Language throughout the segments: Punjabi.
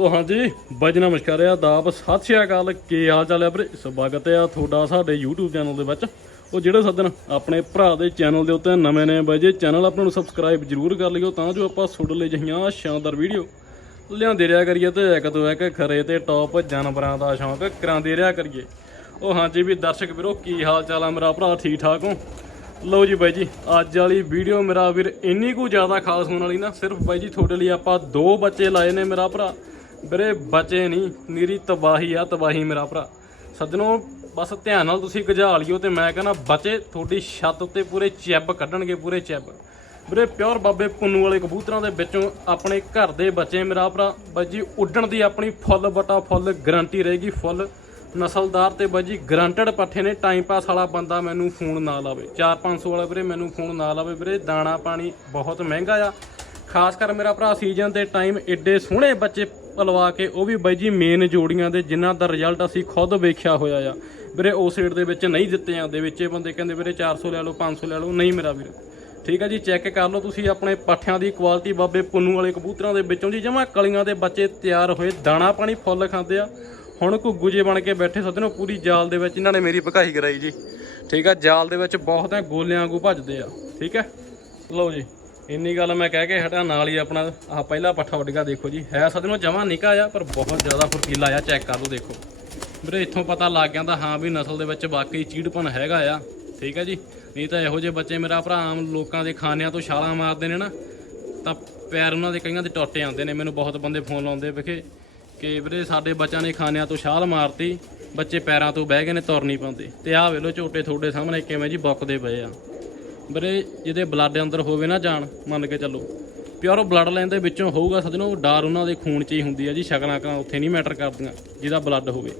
ਉਹ ਹਾਂਜੀ, ਬਾਈ ਜੀ ਨਮਸਕਾਰ ਆ ਦਾਬ ਸਤਿ ਸ਼੍ਰੀ ਅਕਾਲ। ਕੀ ਹਾਲ ਚਾਲ ਹੈ ਵੀਰੇ? ਸਵਾਗਤ ਹੈ ਤੁਹਾਡਾ ਸਾਡੇ YouTube ਚੈਨਲ ਦੇ ਵਿੱਚ। ਉਹ ਜਿਹੜੇ ਸੱਜਣ ਆਪਣੇ ਭਰਾ ਦੇ ਚੈਨਲ ਦੇ ਉੱਤੇ ਨਵੇਂ ਨੇ, ਬਾਈ ਜੀ, ਚੈਨਲ ਆਪਾਂ ਨੂੰ ਸਬਸਕ੍ਰਾਈਬ ਜਰੂਰ ਕਰ ਲਿਓ, ਤਾਂ ਜੋ ਆਪਾਂ ਤੁਹਾਡੇ ਲਈ ਜਹੀਆਂ ਸ਼ਾਨਦਾਰ ਵੀਡੀਓ ਲਿਆਂਦੇ ਰਿਹਾ ਕਰੀਏ ਤੇ ਇੱਕ ਤੋਂ ਇੱਕ ਖਰੇ ਤੇ ਟੌਪ ਜਾਨਵਰਾਂ ਦਾ ਸ਼ੌਂਕ ਕਰਾਉਂਦੇ ਰਿਹਾ ਕਰੀਏ। ਉਹ ਹਾਂਜੀ ਵੀ ਦਰਸ਼ਕ ਵੀਰੋ, ਕੀ ਹਾਲ ਚਾਲ ਆ ਮੇਰਾ ਭਰਾ? ਠੀਕ ਠਾਕ ਹੋ? ਲਓ ਜੀ ਬਾਈ ਜੀ, ਅੱਜ ਵਾਲੀ ਵੀਡੀਓ ਮੇਰਾ ਵੀਰ ਇੰਨੀ ਕੁ ਜ਼ਿਆਦਾ ਖਾਸ ਹੋਣ ਵਾਲੀ ਨਾ, ਸਿਰਫ ਬਾਈ ਜੀ, ਤੁਹਾਡੇ ਲਈ ਆਪਾਂ ਦੋ ਬੱਚੇ ਲਾਏ ਨੇ ਮੇਰਾ ਭਰਾ। ਵੀਰੇ, ਬਚੇ ਨਹੀਂ। ਨੀਰੀ ਤਬਾਹੀ ਆ, ਤਬਾਹੀ ਮੇਰਾ ਭਰਾ। ਸੱਜਣੋ, ਬਸ ਧਿਆਨ ਨਾਲ ਤੁਸੀਂ ਗਜਾ ਲਿਓ ਤੇ ਮੈਂ ਕਹਿੰਦਾ ਬਚੇ, ਤੁਹਾਡੀ ਛੱਤ ਉੱਤੇ ਪੂਰੇ ਚੈਬ ਕੱਢਣਗੇ, ਪੂਰੇ ਚੈਬ। ਵੀਰੇ, ਪਿਓਰ ਬਾਬੇ ਪੁੰਨੂ ਵਾਲੇ ਕਬੂਤਰਾਂ ਦੇ ਵਿੱਚੋਂ ਆਪਣੇ ਘਰ ਦੇ ਬੱਚੇ ਮੇਰਾ ਭਰਾ। ਬਾਈ ਜੀ, ਉੱਡਣ ਦੀ ਆਪਣੀ ਫੁੱਲ ਬਟਾ ਫੁੱਲ ਗਰੰਟੀ ਰਹੇਗੀ, ਫੁੱਲ ਨਸਲਦਾਰ ਤੇ ਬਾਜੀ ਗਰੰਟਡ ਪੱਠੇ ਨੇ। ਟਾਈਮ ਪਾਸ ਵਾਲਾ ਬੰਦਾ ਮੈਨੂੰ ਫੋਨ ਨਾ ਲਾਵੇ। 4-500 ਵਾਲਾ ਵੀਰੇ ਮੈਨੂੰ ਫੋਨ ਨਾ ਲਾਵੇ। ਵੀਰੇ, ਦਾਣਾ ਪਾਣੀ ਬਹੁਤ ਮਹਿੰਗਾ ਆ। ਖਾਸ ਕਰ ਮੇਰਾ ਭਰਾ ਸੀਜ਼ਨ ਦੇ ਟਾਈਮ ਐਡੇ ਸੋਹਣੇ ਬੱਚੇ ਪਲਵਾ ਕੇ ਉਹ ਵੀ ਬਾਈ ਜੀ ਮੇਨ ਜੋੜੀਆਂ ਦੇ ਜਿਨ੍ਹਾਂ ਦਾ ਰਿਜ਼ਲਟ ਅਸੀਂ ਖੁਦ ਵੇਖਿਆ ਹੋਇਆ ਆ। ਵੀਰੇ ਉਸ ਰੇਟ ਦੇ ਵਿੱਚ ਨਹੀਂ ਦਿੱਤੇ ਜਾਂਦੇ, ਵਿੱਚ ਇਹ ਬੰਦੇ ਕਹਿੰਦੇ ਵੀਰੇ 400 ਲੈ ਲਓ 500 ਲੈ ਲਓ, ਨਹੀਂ ਮੇਰਾ ਵੀਰ। ਠੀਕ ਹੈ ਜੀ ਚੈੱਕ ਕਰ ਲਓ ਤੁਸੀਂ ਆਪਣੇ ਪੱਠਿਆਂ ਦੀ ਕੁਆਲਿਟੀ ਬਾਬੇ ਪੁੰਨੂ ਵਾਲੇ ਕਬੂਤਰਾਂ ਦੇ ਵਿੱਚੋਂ ਜੀ, ਜਮਾ ਕਲੀਆਂ ਦੇ ਬੱਚੇ ਤਿਆਰ ਹੋਏ, ਦਾਣਾ ਪਾਣੀ ਫੁੱਲ ਖਾਂਦੇ ਆ। ਹੁਣ ਘੁੱਗੂ ਜੇ ਬਣ ਕੇ ਬੈਠੇ ਸੱਜਣੋ, ਪੂਰੀ ਜਾਲ ਦੇ ਵਿੱਚ ਇਹਨਾਂ ਨੇ ਮੇਰੀ ਭਕਾਈ ਕਰਾਈ ਜੀ। ਠੀਕ ਆ, ਜਾਲ ਦੇ ਵਿੱਚ ਬਹੁਤ ਹੈ ਗੋਲਿਆਂ ਵਾਂਗੂ ਭੱਜਦੇ ਆ। ਠੀਕ ਹੈ ਲਓ ਜੀ। ਇੰਨੀ ਗੱਲ ਮੈਂ ਕਹਿ ਕੇ ਹਟਾ ਨਾਲ ਹੀ ਆਪਣਾ, ਆਹ ਪਹਿਲਾ ਪੱਠਾ ਵੱਡਗਾ ਦੇਖੋ ਜੀ। ਹੈ ਸੱਜਣੋ, ਜਮਾ ਨਿਕਾ ਆ ਪਰ ਬਹੁਤ ਜ਼ਿਆਦਾ ਫੁਰਤੀਲਾ ਆ, ਚੈੱਕ ਕਰ ਲਓ, ਦੇਖੋ। ਵੀਰੇ, ਇੱਥੋਂ ਪਤਾ ਲੱਗ ਜਾਂਦਾ, ਹਾਂ ਵੀ ਨਸਲ ਦੇ ਵਿੱਚ ਵਾਕਈ ਚੀੜਪਨ ਹੈਗਾ ਆ, ਠੀਕ ਹੈ ਜੀ? ਨਹੀਂ ਤਾਂ ਇਹੋ ਜਿਹੇ ਬੱਚੇ ਮੇਰਾ ਭਰਾ, ਆਮ ਲੋਕਾਂ ਦੇ ਖਾਨਿਆਂ ਤੋਂ ਛਾਲਾਂ ਮਾਰਦੇ ਨੇ ਨਾ, ਤਾਂ ਪੈਰ ਉਹਨਾਂ ਦੇ ਕਈਆਂ ਦੇ ਟੁੱਟੇ ਆਉਂਦੇ ਨੇ। ਮੈਨੂੰ ਬਹੁਤ ਬੰਦੇ ਫੋਨ ਲਾਉਂਦੇ ਵਿਖੇ, ਕਿ ਵੀਰੇ, ਸਾਡੇ ਬੱਚਿਆਂ ਨੇ ਖਾਨਿਆਂ ਤੋਂ ਛਾਲ ਮਾਰਤੀ, ਬੱਚੇ ਪੈਰਾਂ ਤੋਂ ਬਹਿ ਗਏ ਨੇ, ਤੁਰ ਨਹੀਂ ਪਾਉਂਦੇ। ਤੇ ਆਹ ਵੇਲੋ ਝੋਟੇ ਤੁਹਾਡੇ ਸਾਹਮਣੇ ਕਿਵੇਂ ਜੀ ਬੁੱਕਦੇ ਪਏ ਆ। ਵੀਰੇ, ਜਿਹਦੇ ਬਲੱਡ ਅੰਦਰ ਹੋਵੇ ਨਾ ਜਾਨ, ਮੰਨ ਕੇ ਚੱਲੋ। ਪਿਓਰ ਬਲੱਡ ਲਾਈਨ ਦੇ ਵਿੱਚੋਂ ਹੋਊਗਾ ਸੱਜਣੋ, ਡਰ ਉਹਨਾਂ ਦੇ ਖੂਨ 'ਚ ਹੀ ਹੁੰਦੀ ਆ ਜੀ, ਸ਼ਕਲਾਂ ਕਾਂ ਉੱਥੇ ਨਹੀਂ ਮੈਟਰ ਕਰਦੀਆਂ, ਜਿਹਦਾ ਬਲੱਡ ਹੋਵੇ।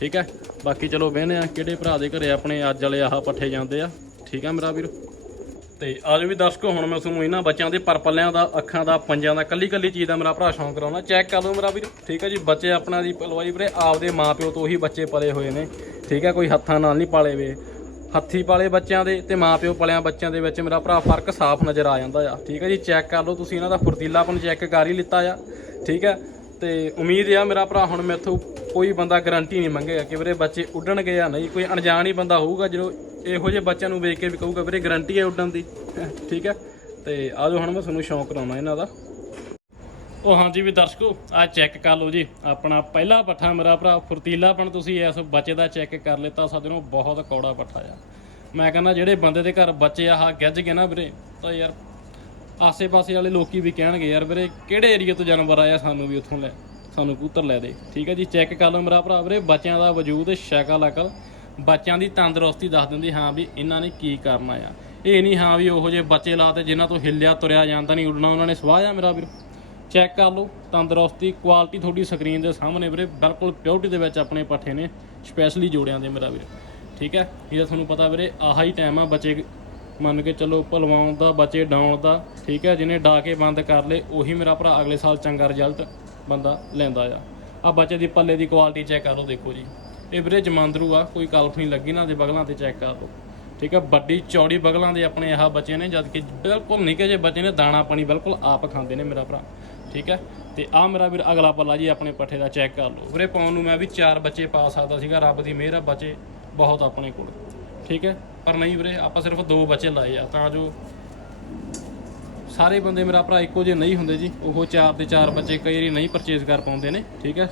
ਠੀਕ ਹੈ? ਬਾਕੀ ਚਲੋ ਵੇਹਨੇ ਆ ਕਿਹੜੇ ਭਰਾ ਦੇ ਘਰੇ ਆਪਣੇ ਅੱਜ ਵਾਲੇ ਆਹ ਪੱਠੇ ਜਾਂਦੇ ਆ। ਠੀਕ ਆ ਮੇਰਾ ਵੀਰ? ਤੇ ਅੱਜ ਵੀ ਦਰਸ਼ਕੋ, ਹੁਣ ਮੈਂ ਤੁਹਾਨੂੰ ਇਹਨਾਂ ਬੱਚਿਆਂ ਦੇ ਪਰਪਲਿਆਂ ਦਾ, ਅੱਖਾਂ ਦਾ ਪੰਜਾਂ ਦਾ ਕੱਲੀ ਕੱਲੀ ਚੀਜ਼ ਦਾ ਮੇਰਾ ਭਰਾ ਸ਼ੌਂਕ ਕਰਾਉਣਾ। ਚੈੱਕ ਕਰ ਲਓ ਮੇਰਾ ਵੀਰ। ਠੀਕ ਹੈ ਜੀ, ਬੱਚੇ ਆਪਣਾ ਦੀ ਪਲਵਾਈ ਵੀਰੇ, ਆਪਦੇ ਮਾਪਿਓ ਤੋਂ ਹੀ ਬੱਚੇ ਪਲੇ ਹੋਏ ਨੇ। ਠੀਕ ਹੈ ਕੋਈ ਹੱਥਾਂ ਨਾਲ ਨਹੀਂ ਪਾਲੇ ਵੇ। ਹੱਥੀ ਪਾਲੇ ਬੱਚਿਆਂ ਦੇ ਤੇ ਮਾਪਿਓ ਪਲਿਆਂ ਬੱਚਿਆਂ ਦੇ ਵਿੱਚ ਮੇਰਾ ਭਰਾ ਫ਼ਰਕ ਸਾਫ਼ ਨਜ਼ਰ ਆ ਜਾਂਦਾ ਆ। ਠੀਕ ਹੈ ਜੀ, ਚੈੱਕ ਕਰ ਲਓ ਤੁਸੀਂ ਇਹਨਾਂ ਦਾ ਫੁਰਤੀਲਾਪਨ ਚੈੱਕ ਕਰ ਹੀ ਲਿੱਤਾ ਆ। ਠੀਕ ਹੈ, ਤੇ ਉਮੀਦ ਆ ਮੇਰਾ ਭਰਾ ਹੁਣ ਮੈਥੋਂ ਕੋਈ ਬੰਦਾ ਗਾਰੰਟੀ ਨਹੀਂ ਮੰਗੇਗਾ ਕਿ ਵੀਰੇ ਬੱਚੇ ਉੱਡਣਗੇ ਜਾਂ ਨਹੀਂ। ਕੋਈ ਅਣਜਾਣ ਹੀ ਬੰਦਾ ਹੋਊਗਾ ਜਦੋਂ ਇਹੋ ਜਿਹੇ ਬੱਚਿਆਂ ਨੂੰ ਵੇਖ ਕੇ ਵੀ ਕਹੂਗਾ ਵੀਰੇ ਗਾਰੰਟੀ ਹੈ ਉੱਡਣ ਦੀ। ਠੀਕ ਹੈ, ਤੇ ਆਜੋ ਹੁਣ ਮੈਂ ਤੁਹਾਨੂੰ ਸ਼ੌਂਕ ਕਰਾਉਣਾ ਇਹਨਾਂ ਦਾ। ਉਹ ਹਾਂਜੀ ਵੀ ਦਰਸ਼ਕੋ ਆ ਚੈੱਕ ਕਰ ਲਓ ਜੀ। ਆਪਣਾ ਪਹਿਲਾ ਪੱਠਾ ਮੇਰਾ ਭਰਾ, ਫੁਰਤੀਲਾਪਣ ਤੁਸੀਂ ਇਸ ਬੱਚੇ ਦਾ ਚੈੱਕ ਕਰ ਲਿੱਤਾ ਸੱਜਣੋ ਬਹੁਤ ਕੌੜਾ ਪੱਠਾ ਆ। ਮੈਂ ਕਹਿੰਦਾ ਜਿਹੜੇ ਬੰਦੇ ਦੇ ਘਰ ਬੱਚੇ ਆਹ ਗਿੱਜ ਗਏ ਨਾ ਵੀਰੇ, ਤਾਂ ਯਾਰ ਆਸੇ-ਪਾਸੇ ਵਾਲੇ ਲੋਕੀ ਵੀ ਕਹਿਣਗੇ, ਯਾਰ ਵੀਰੇ, ਕਿਹੜੇ ਏਰੀਆ ਤੋਂ ਜਾਨਵਰ ਆਇਆ ਸਾਨੂੰ ਵੀ ਉੱਥੋਂ ਲੈ, ਸਾਨੂੰ ਕਬੂਤਰ ਲੈ ਦੇ। ਠੀਕ ਹੈ ਜੀ ਚੈੱਕ ਕਰ ਲਓ ਮੇਰਾ ਭਰਾ ਵੀਰੇ, ਬੱਚਿਆਂ ਦਾ ਵਜੂਦ ਸ਼ਕਲ ਅਕਲ ਬੱਚਿਆਂ ਦੀ ਤੰਦਰੁਸਤੀ ਦੱਸ ਦਿੰਦੀ, ਹਾਂ ਵੀ ਇਹਨਾਂ ਨੇ ਕੀ ਕਰਨਾ ਆ। ਇਹ ਨਹੀਂ ਹਾਂ ਵੀ ਉਹੋ ਜਿਹੇ ਬੱਚੇ ਲਾਤੇ ਜਿਨ੍ਹਾਂ ਤੋਂ ਹਿੱਲਿਆ ਤੁਰਿਆ ਜਾਂਦਾ ਨਹੀਂ, ਉੱਡਣਾ ਉਹਨਾਂ ਨੇ ਸਵਾਹ ਆ ਮੇਰਾ ਵੀਰ। ਚੈੱਕ ਕਰ ਲਓ, ਤੰਦਰੁਸਤੀ ਕੁਆਲਿਟੀ ਤੁਹਾਡੀ ਸਕਰੀਨ ਦੇ ਸਾਹਮਣੇ ਵੀਰੇ, ਬਿਲਕੁਲ ਪਿਓਰਟੀ ਦੇ ਵਿੱਚ ਆਪਣੇ ਪੱਠੇ ਨੇ ਸਪੈਸ਼ਲੀ ਜੋੜਿਆਂ ਦੇ ਮੇਰਾ ਵੀਰੇ। ਠੀਕ ਹੈ? ਇਹ ਤੁਹਾਨੂੰ ਪਤਾ ਵੀਰੇ, ਆਹਾ ਹੀ ਟਾਈਮ ਆ ਬੱਚੇ ਮੰਨ ਕੇ ਚਲੋ ਭਲਵਾਉਣ ਦਾ, ਬੱਚੇ ਡਾਉਣ ਦਾ, ਠੀਕ ਹੈ? ਜਿਹਨੇ ਡਾ ਕੇ ਬੰਦ ਕਰ ਲੇ ਉਹੀ ਮੇਰਾ ਭਰਾ ਅਗਲੇ ਸਾਲ ਚੰਗਾ ਰਿਜ਼ਲਟ ਬੰਦਾ ਲੈਂਦਾ ਆ। ਆ ਬੱਚੇ ਦੀ ਪੱਲੇ ਦੀ ਕੁਆਲਿਟੀ ਚੈੱਕ ਕਰ ਲਓ ਦੇਖੋ ਜੀ। ਇਹ ਵੀਰੇ ਜਮਾਂਦਰੂ ਆ, ਕੋਈ ਕਲਫ ਨਹੀਂ ਲੱਗੀ ਨਾ, ਦੇ ਬਗਲਾਂ ਤੇ ਚੈੱਕ ਕਰ ਲਓ। ਠੀਕ ਹੈ? ਵੱਡੀ ਚੌੜੀ ਬਗਲਾਂ ਦੇ ਆਪਣੇ ਆਹ ਬੱਚੇ ਨੇ ਜਦ ਕਿ ਬਿਲਕੁਲ ਨਿੱਕੇ ਜਿਹੇ ਬੱਚੇ ਨੇ, ਦਾਣਾ ਪਾਣੀ ਬਿਲਕੁਲ ਆਪ ਖਾਂਦੇ ਨੇ ਮੇਰਾ ਭਰਾ। ਠੀਕ ਹੈ? ਤੇ ਆ ਮੇਰਾ ਵੀਰ ਅਗਲਾ ਪੱਲਾ ਜੀ, ਆਪਣੇ ਪੱਠੇ ਦਾ ਚੈੱਕ ਕਰ ਲਓ। ਵੀਰੇ, ਪਾਉਣ ਨੂੰ ਮੈਂ ਵੀ ਚਾਰ ਬੱਚੇ ਪਾ ਸਕਦਾ ਸੀਗਾ, ਰੱਬ ਦੀ ਮਿਹਰ ਆ, ਬੱਚੇ ਬਹੁਤ ਆਪਣੇ ਕੋਲ। ਠੀਕ ਹੈ? ਪਰ ਨਹੀਂ ਵੀਰੇ, ਆਪਾਂ ਸਿਰਫ ਦੋ ਬੱਚੇ ਲਾਏ ਆ, ਤਾਂ ਜੋ ਸਾਰੇ ਬੰਦੇ ਮੇਰਾ ਭਰਾ ਇੱਕੋ ਜਿਹੇ ਨਹੀਂ ਹੁੰਦੇ ਜੀ। ਉਹ ਚਾਰ ਦੇ ਚਾਰ ਬੱਚੇ ਕਈ ਵਾਰੀ ਨਹੀਂ ਪਰਚੇਜ਼ ਕਰ ਪਾਉਂਦੇ ਨੇ, ਠੀਕ ਹੈ?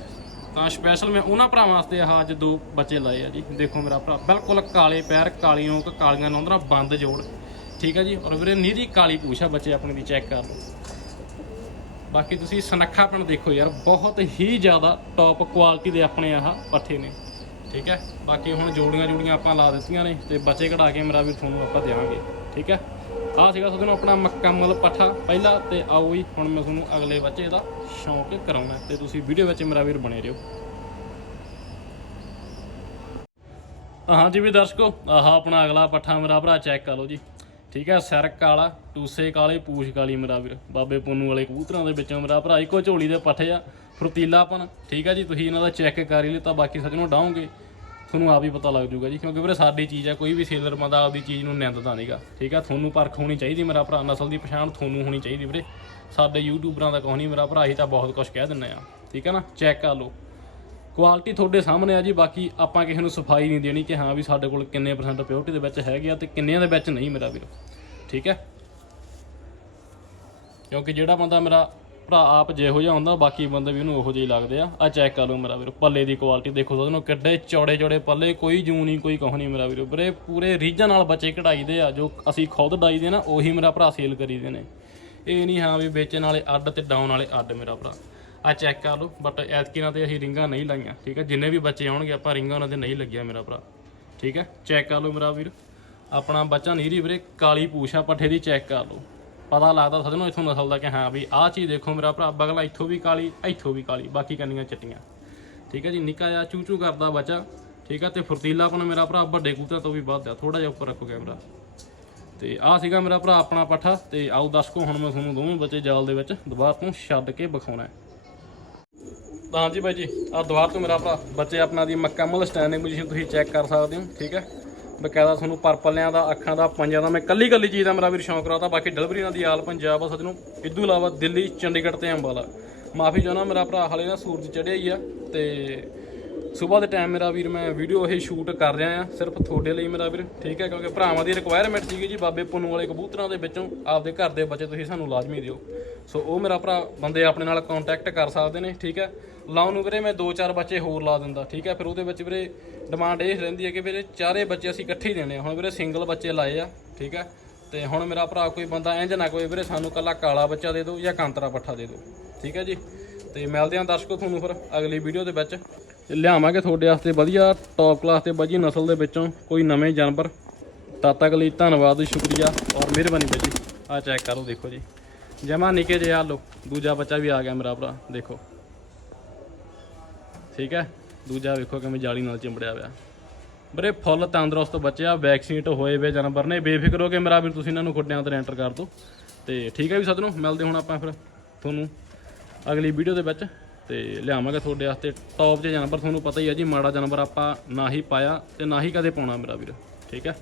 ਤਾਂ ਸਪੈਸ਼ਲ ਮੈਂ ਉਹਨਾਂ ਭਰਾਵਾਂ ਵਾਸਤੇ ਆਹ ਅੱਜ ਦੋ ਬੱਚੇ ਲਾਏ ਆ ਜੀ। ਦੇਖੋ ਮੇਰਾ ਭਰਾ, ਬਿਲਕੁਲ ਕਾਲੇ ਪੈਰ ਕਾਲੀ ਉਂਕ ਕਾਲੀਆਂ ਨੌਂਦਰਾਂ, ਬੰਦ ਜੋੜ। ਠੀਕ ਹੈ ਜੀ? ਔਰ ਵੀਰੇ ਨੀਰੀ ਕਾਲੀ ਪੂਛਾ ਬੱਚੇ ਆਪਣੇ ਦੀ ਚੈੱਕ ਕਰ ਲਓ। ਬਾਕੀ ਤੁਸੀਂ ਸਨੱਖਾਪਣ ਦੇਖੋ ਯਾਰ, ਬਹੁਤ ਹੀ ਜ਼ਿਆਦਾ ਟੌਪ ਕੁਆਲਿਟੀ ਦੇ ਆਪਣੇ ਆਹ ਪੱਠੇ ਨੇ। ਠੀਕ ਹੈ? ਬਾਕੀ ਹੁਣ ਜੋੜੀਆਂ ਜੋੜੀਆਂ ਆਪਾਂ ਲਾ ਦਿੱਤੀਆਂ ਨੇ ਤੇ ਬੱਚੇ ਕਢਾ ਕੇ ਮੇਰਾ ਵੀ ਤੁਹਾਨੂੰ ਆਪਾਂ ਦੇਵਾਂਗੇ ਠੀਕ ਹੈ? ਆਹ ਸੀਗਾ ਤੁਹਾਨੂੰ ਆਪਣਾ ਮੁਕੰਮਲ ਪੱਠਾ ਪਹਿਲਾ ਤੇ ਆਓ ਜੀ, ਹੁਣ ਮੈਂ ਤੁਹਾਨੂੰ ਅਗਲੇ ਬੱਚੇ ਦਾ ਸ਼ੌਂਕ ਕਰਾਉਣਾ ਤੇ ਤੁਸੀਂ ਵੀਡੀਓ ਵਿੱਚ ਮੇਰਾ ਵੀਰ ਬਣੇ ਰਹੋ। ਹਾਂਜੀ ਵੀ ਦਰਸ਼ਕੋ, ਆਹ ਆਪਣਾ ਅਗਲਾ ਪੱਠਾ ਮੇਰਾ ਭਰਾ ਚੈੱਕ ਕਰ ਲਓ ਜੀ। ਠੀਕ ਹੈ ਸਿਰ ਕਾਲਾ, ਟੂਸੇ ਕਾਲੇ, ਪੂਛ ਕਾਲੀ ਮੇਰਾ ਵੀਰ। ਬਾਬੇ ਪੁੰਨੂ ਵਾਲੇ ਕਬੂਤਰਾਂ ਦੇ ਵਿੱਚੋਂ ਮੇਰਾ ਭਰਾ ਇੱਕੋ ਝੋਲੀ ਦੇ ਪੱਠੇ ਆ, ਫਰਤੀਲਾਪਨ, ਠੀਕ ਹੈ ਜੀ? ਤੁਸੀਂ ਇਹਨਾਂ ਦਾ ਚੈੱਕ ਕਰ ਹੀ ਲਿੱਤਾ ਬਾਕੀ ਸੱਜਣੋਂ ਡਾਉਂਗੇ। ਤੁਹਾਨੂੰ ਆਪ ਹੀ ਪਤਾ ਲੱਗ ਜਾਊਗਾ ਜੀ, ਕਿਉਂਕਿ ਵੀਰੇ ਸਾਡੀ ਚੀਜ਼ ਆ, ਕੋਈ ਵੀ ਸੇਲਰ ਬੰਦਾ ਆਪਦੀ ਚੀਜ਼ ਨੂੰ ਨਿੰਦਦਾ ਨਹੀਂਗਾ ਠੀਕ ਆ? ਤੁਹਾਨੂੰ ਪਰਖ ਹੋਣੀ ਚਾਹੀਦੀ ਮੇਰਾ ਭਰਾ, ਨਸਲ ਦੀ ਪਛਾਣ ਤੁਹਾਨੂੰ ਹੋਣੀ ਚਾਹੀਦੀ ਵੀਰੇ। ਸਾਡੇ ਯੂਟਿਊਬਰਾਂ ਦਾ ਕੋਈ ਨਹੀਂ ਮੇਰਾ ਭਰਾ ਹੀ ਤਾਂ ਬਹੁਤ ਕੁਝ ਕਹਿ ਦਿੰਨੇ ਆ, ਠੀਕ ਹੈ ਨਾ? ਚੈੱਕ ਕਰ ਲਓ। ਕੁਆਲਿਟੀ ਤੁਹਾਡੇ ਸਾਹਮਣੇ ਆ ਜੀ, ਬਾਕੀ ਆਪਾਂ ਕਿਸੇ ਨੂੰ ਸਫ਼ਾਈ ਨਹੀਂ ਦੇਣੀ ਕਿ ਹਾਂ ਵੀ ਸਾਡੇ ਕੋਲ ਕਿੰਨੇ ਪਰਸੈਂਟ ਪਿਓਰਟੀ ਦੇ ਵਿੱਚ ਹੈਗੇ ਆ ਤੇ ਕਿੰਨਿਆਂ ਦੇ ਵਿੱਚ ਨਹੀਂ ਮੇਰਾ ਵੀਰ। ਠੀਕ ਹੈ? ਕਿਉਂਕਿ ਜਿਹੜਾ ਬੰਦਾ ਮੇਰਾ ਭਰਾ ਆਪ ਜਿਹੋ ਜਿਹਾ ਹੁੰਦਾ, ਬਾਕੀ ਬੰਦੇ ਵੀ ਉਹਨੂੰ ਉਹੋ ਜਿਹੇ ਲੱਗਦੇ ਆ। ਆ ਚੈੱਕ ਕਰ ਲਓ ਮੇਰਾ ਵੀਰੋ, ਪੱਲੇ ਦੀ ਕੁਆਲਿਟੀ ਦੇਖੋ ਤੁਹਾਨੂੰ ਕਿੱਡੇ ਚੌੜੇ ਚੌੜੇ ਪੱਲੇ, ਕੋਈ ਜੂ ਨਹੀਂ, ਕੋਈ ਕੁਛ ਨਹੀਂ ਮੇਰਾ ਵੀਰ। ਵੀਰੇ, ਪੂਰੇ ਰੀਝਾਂ ਨਾਲ ਬੱਚੇ ਕਢਾਈਦੇ ਆ, ਜੋ ਅਸੀਂ ਖੁਦ ਡਾਈਦੇ ਨਾ, ਉਹੀ ਮੇਰਾ ਭਰਾ ਸੇਲ ਕਰੀਦੇ ਨੇ। ਇਹ ਨਹੀਂ ਹਾਂ ਵੀ ਵੇਚਣ ਵਾਲੇ ਅੱਡ ਤੇ ਡਾਊਨ ਵਾਲੇ ਅੱਡ ਮੇਰਾ ਭਰਾ। ਆ ਚੈੱਕ ਕਰ ਲਓ ਬਟ ਐਤਕੀ ਨਾਲ ਤੇ ਅਸੀਂ ਰਿੰਗਾਂ ਨਹੀਂ ਲਾਈਆਂ, ਠੀਕ ਹੈ? ਜਿੰਨੇ ਵੀ ਬੱਚੇ ਆਉਣਗੇ, ਆਪਾਂ ਰਿੰਗਾਂ ਉਹਨਾਂ ਤੇ ਨਹੀਂ ਲੱਗਿਆ ਮੇਰਾ ਭਰਾ, ਠੀਕ ਹੈ? ਚੈੱਕ ਕਰ ਲਓ ਮੇਰਾ ਵੀਰ। ਆਪਣਾ ਬੱਚਾ ਨੀਰੀ ਵੀਰੇ, ਕਾਲੀ ਪੂਛਾ ਪੱਠੇ ਦੀ ਚੈੱਕ ਕਰ ਲਓ। ਪਤਾ ਲੱਗਦਾ ਸਦ ਨੂੰ ਇਥੋਂ ਨਸਲ ਦਾ ਕਿ ਹਾਂ ਵੀ ਆਹ ਚੀਜ਼ ਦੇਖੋ ਮੇਰਾ ਭਰਾ, ਬਗਲਾ ਇੱਥੋਂ ਵੀ ਕਾਲੀ, ਇੱਥੋਂ ਵੀ ਕਾਲੀ, ਬਾਕੀ ਕੰਨੀਆਂ ਚਿੱਟੀਆਂ। ਠੀਕ ਹੈ ਜੀ, ਨਿੱਕਾ ਜਿਹਾ ਚੂ ਚੂ ਕਰਦਾ ਬੱਚਾ, ਠੀਕ ਹੈ? ਤੇ ਫੁਰਤੀਲਾਪਨ ਮੇਰਾ ਭਰਾ ਵੱਡੇ ਕੂਤਿਆਂ ਤੋਂ ਵੀ ਵੱਧ ਆ ਥੋੜਾ ਜਿਹਾ ਉੱਪਰ ਰੱਖੋ ਕੈਮਰਾ ਤੇ ਆਹ ਸੀਗਾ ਮੇਰਾ ਭਰਾ ਆਪਣਾ ਪੱਠਾ, ਤੇ ਆਓ ਦੱਸ ਦਰਸ਼ਕੋ ਹੁਣ ਮੈਂ ਤੁਹਾਨੂੰ ਦੋਵੇਂ ਬੱਚੇ ਜਾਲ ਦੇ ਵਿੱਚ ਦੁਬਾਰਾ ਤੋਂ ਛੱਡ ਕੇ ਵਿਖਾਉਣਾ ਤਾਂ ਹਾਂਜੀ ਬਾਈ ਜੀ, ਆਹ ਦੁਬਾਰਾ ਤੋਂ ਮੇਰਾ ਭਰਾ, ਬੱਚੇ ਆਪਣਾ ਦੀ ਮੁਕੰਮਲ ਸਟੈਂਡਿੰਗ ਪੋਜੀਸ਼ਨ ਤੁਸੀਂ ਚੈੱਕ ਕਰ ਸਕਦੇ ਹੋ, ਠੀਕ ਹੈ? ਬਕਾਇਦਾ ਤੁਹਾਨੂੰ ਪਰਪਲਿਆਂ ਦਾ, ਅੱਖਾਂ ਦਾ, ਪੰਜਾਂ ਦਾ, ਮੈਂ ਕੱਲੀ ਕੱਲੀ ਚੀਜ਼ ਦਾ ਮੇਰਾ ਵੀਰ ਸ਼ੌਂਕ ਰਹਾ ਬਾਕੀ ਡਿਲੀਵਰੀ ਨਾਲ ਦੀ ਆਲ ਪੰਜਾਬ ਆ, ਸੱਜਣੋ, ਇਦੋਂ ਇਲਾਵਾ ਦਿੱਲੀ, ਚੰਡੀਗੜ੍ਹ ਤੇ ਅੰਬਾਲਾ। ਮਾਫੀ ਚਾਹੁੰਦਾ ਮੇਰਾ ਭਰਾ, ਹਾਲੇ ਨਾ ਸੂਰਜ ਚੜਿਆ ਹੀ ਆ, ਤੇ ਸਵੇਰ ਦੇ ਟਾਈਮ ਮੇਰਾ ਵੀਰ, ਮੈਂ ਵੀਡੀਓ ਇਹ ਸ਼ੂਟ ਕਰ ਰਿਹਾ ਆ, ਸਿਰਫ ਤੁਹਾਡੇ ਲਈ ਮੇਰਾ ਵੀਰ, ਠੀਕ ਹੈ? ਕਿਉਂਕਿ ਭਰਾਵਾਂ ਦੀ ਰਿਕੁਆਇਰਮੈਂਟ ਸੀਗੀ ਜੀ, ਬਾਬੇ ਪੁੰਨੂ ਵਾਲੇ ਕਬੂਤਰਾਂ ਦੇ ਵਿੱਚੋਂ, ਆਪਦੇ ਘਰ ਦੇ ਬੱਚੇ ਤੁਸੀਂ ਸਾਨੂੰ ਲਾਜ਼ਮੀ ਦਿਓ। ਸੋ ਉਹ ਮੇਰਾ ਭਰਾ ਬੰਦੇ ਆਪਣੇ ਨਾਲ ਕੰਟੈਕਟ ਕਰ ਸਕਦੇ ਨੇ, ਠੀਕ ਹੈ? ਲਾਉਣ ਨੂੰ ਵੀਰੇ ਮੈਂ ਦੋ ਚਾਰ ਬੱਚੇ ਹੋਰ ਲਾ ਦਿੰਦਾ, ਠੀਕ ਹੈ? ਫਿਰ ਉਹਦੇ ਵਿੱਚ ਵੀਰੇ ਡਿਮਾਂਡ ਇਹ ਰਹਿੰਦੀ ਹੈ ਕਿ ਵੀਰੇ ਚਾਰੇ ਬੱਚੇ ਅਸੀਂ ਇਕੱਠੇ ਹੀ ਦੇਣੇ ਹੁਣ ਵੀਰੇ ਸਿੰਗਲ ਬੱਚੇ ਲਾਏ ਆ, ਠੀਕ ਹੈ? ਤੇ ਹੁਣ ਮੇਰਾ ਭਰਾ ਕੋਈ ਬੰਦਾ ਇੰਜ ਨਾ ਕੋਈ ਵੀਰੇ ਸਾਨੂੰ ਕੱਲਾ ਕਾਲਾ ਬੱਚਾ ਦੇ ਦਿਓ ਜਾਂ ਕਾਂਤਰਾ ਪੱਠਾ ਦੇ ਦਿਓ, ਠੀਕ ਹੈ ਜੀ? ਤੇ ਮਿਲਦੇ ਹਾਂ ਦਰਸ਼ਕੋ ਤੁਹਾਨੂੰ ਫਿਰ ਅਗਲੀ ਵੀਡੀਓ ਦੇ ਵਿੱਚ। ਤੇ ਲਿਆਵਾਂਗੇ ਤੁਹਾਡੇ ਵਾਸਤੇ ਵਧੀਆ ਟੌਪ ਕਲਾਸ ਤੇ ਵਧੀਆ ਨਸਲ ਦੇ ਵਿੱਚੋਂ ਕੋਈ ਨਵੇਂ ਜਾਨਵਰ। ਤਦ ਤੱਕ ਲਈ ਧੰਨਵਾਦ, ਸ਼ੁਕਰੀਆ ਔਰ ਮਿਹਰਬਾਨੀ ਬਾਈ ਜੀ ਆ ਚੈੱਕ ਕਰੋ, ਦੇਖੋ ਜੀ। ਜਮਾ ਨਿੱਕੇ ਆ ਲੋ ਦੂਜਾ ਬੱਚਾ ਵੀ ਆ ਗਿਆ ਮੇਰਾ ਭਰਾ, ਦੇਖੋ। ਠੀਕ ਹੈ? ਦੂਜਾ ਵੇਖੋ ਕਿਵੇਂ ਜਾਲੀ ਨਾਲ ਚਿੰਬੜਿਆ ਹੋਇਆ ਬਰੇ ਫੁੱਲ ਤੰਦਰੁਸਤ ਬੱਚਿਆ ਵੈਕਸੀਨੇਟ ਹੋਏ ਵੇ ਜਾਨਵਰ ਨੇ। ਬੇਫਿਕਰ ਹੋ ਕੇ ਮੇਰਾ ਵੀਰ, ਤੁਸੀਂ ਇਹਨਾਂ ਨੂੰ ਖੁੱਡਿਆਂ ਤੇ ਐਂਟਰ ਕਰ ਦਿਓ ਤੇ ਠੀਕ ਹੈ ਵੀ ਸੱਜਣੋ ਮਿਲਦੇ ਹੁਣ ਆਪਾਂ ਫਿਰ ਤੁਹਾਨੂੰ ਅਗਲੀ ਵੀਡੀਓ ਦੇ ਵਿੱਚ। ਤੇ ਲਿਆਵਾਂਗੇ ਤੁਹਾਡੇ ਵਾਸਤੇ ਟੌਪ 'ਚ ਜਾਨਵਰ। ਤੁਹਾਨੂੰ ਪਤਾ ਹੀ ਹੈ ਜੀ, ਮਾੜਾ ਜਾਨਵਰ ਆਪਾਂ ਨਾ ਹੀ ਪਾਇਆ ਤੇ ਨਾ ਹੀ ਕਦੇ ਪਾਉਣਾ ਮੇਰਾ ਵੀਰ। ਠੀਕ ਹੈ?